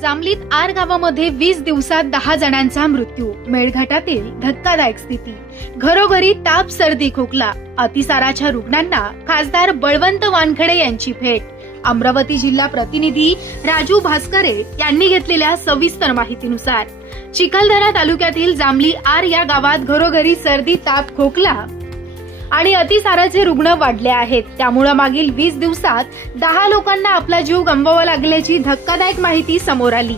जामलीत R गावामध्ये वीस दिवसात दहा जणांचा मृत्यू. मेळघाटातील धक्कादायक स्थिती. घरोघरी ताप सर्दी खोकला. अतिसाराच्या रुग्णांना खासदार बळवंत वानखडे यांची भेट. अमरावती जिल्हा प्रतिनिधी राजू भास्करे यांनी घेतलेल्या सविस्तर माहितीनुसार. चिखलदरा तालुक्यातील जामली आर या गावात घरोघरी सर्दी ताप खोकला आणि अतिसाराचे रुग्ण वाढले आहेत त्यामुळे मागील वीस दिवसात दहा लोकांना आपला जीव गमवावा लागल्याची धक्कादायक माहिती समोर आली.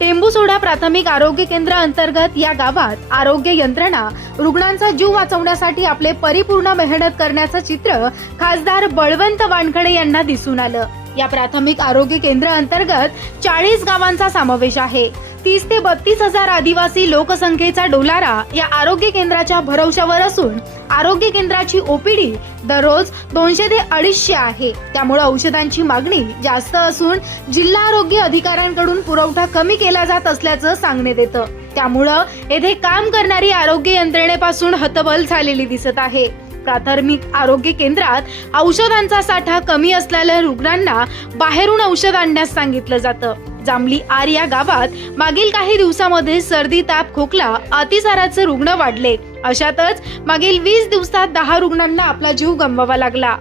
टेंबूसोडा प्राथमिक आरोग्य केंद्र अंतर्गत या गावात आरोग्य यंत्रणा रुग्णांचा जीव वाचवण्यासाठी आपले परिपूर्ण मेहनत करण्याचं चित्र खासदार बळवंत वानखडे यांना दिसून आलं. या प्राथमिक आरोग्य केंद्र अंतर्गत चाळीस गावांचा समावेश आहे. तीस ते बत्तीस हजार आदिवासी लोकसंख्येचा डोलारा या आरोग्य केंद्राच्या भरवशावर असून आरोग्य केंद्राची ओपीडी दररोज दोनशे ते अडीचशे आहे. त्यामुळे औषधांची मागणी जास्त असून जिल्हा आरोग्य अधिकाऱ्यांकडून पुरवठा कमी केला जात असल्याचं सांगण्यात येतं. त्यामुळं येथे काम करणारी आरोग्य यंत्रणेपासून हतबल झालेली दिसत आहे. प्राथमिक आरोग्य केंद्रात औषधांचा साठा कमी असलेल्या रुग्णांना बाहेरून औषध आणण्यास सांगितलं जातं. जांभली आर या गावात मागील काही दिवसामध्ये सर्दी ताप खोकला अतिसाराचे रुग्ण वाढले. अशातच मागील वीस दिवसात दहा रुग्णांना आपला जीव गमवावा लागला.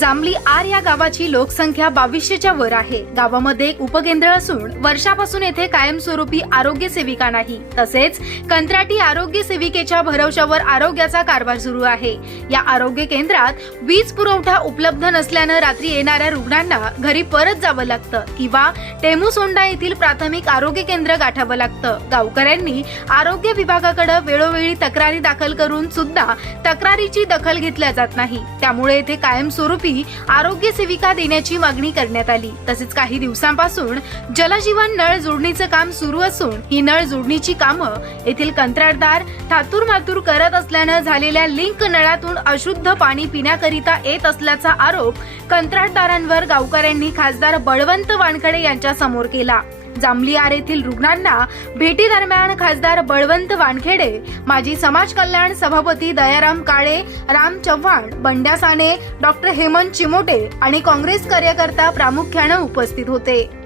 जांभली आर या गावाची लोकसंख्या बावीसशेच्या वर आहे. गावामध्ये एक उपकेंद्र असून वर्षापासून येथे कायमस्वरूपी आरोग्य सेविका नाही. तसेच कंत्राटी आरोग्य सेविकेच्या भरवशावर आरोग्याचा कारभार सुरू आहे. या आरोग्य केंद्रात वीज पुरवठा उपलब्ध नसल्यानं रात्री येणाऱ्या रुग्णांना घरी परत जावं लागतं किंवा टेमुसोंडा येथील प्राथमिक आरोग्य केंद्र गाठावं लागतं. गावकऱ्यांनी आरोग्य विभागाकडे वेळोवेळी तक्रारी दाखल करून सुद्धा तक्रारीची दखल घेतल्या जात नाही. त्यामुळे येथे कायमस्वरूपी आरोग्य सेविका देण्याची मागणी करण्यात आली. तसेच काही दिवसांपासून जलजीवन नळ जोडणीचं काम सुरू असून ही नळ जोडणीची कामं येथील कंत्राटदार थातूर मातूर करत असल्यानं झालेल्या लिंक नळातून अशुद्ध पाणी पिण्याकरिता येत असल्याचा आरोप कंत्राटदारांवर गावकऱ्यांनी खासदार बळवंत वानखडे यांच्या समोर केला. जांभली आर येथील रुग्णांना भेटी दरम्यान खासदार बळवंत वानखेडे माजी समाज कल्याण सभापती दयाराम काळे राम चव्हाण बंड्या साने डॉक्टर हेमंत चिमोटे आणि काँग्रेस कार्यकर्ता प्रामुख्यानं उपस्थित होते.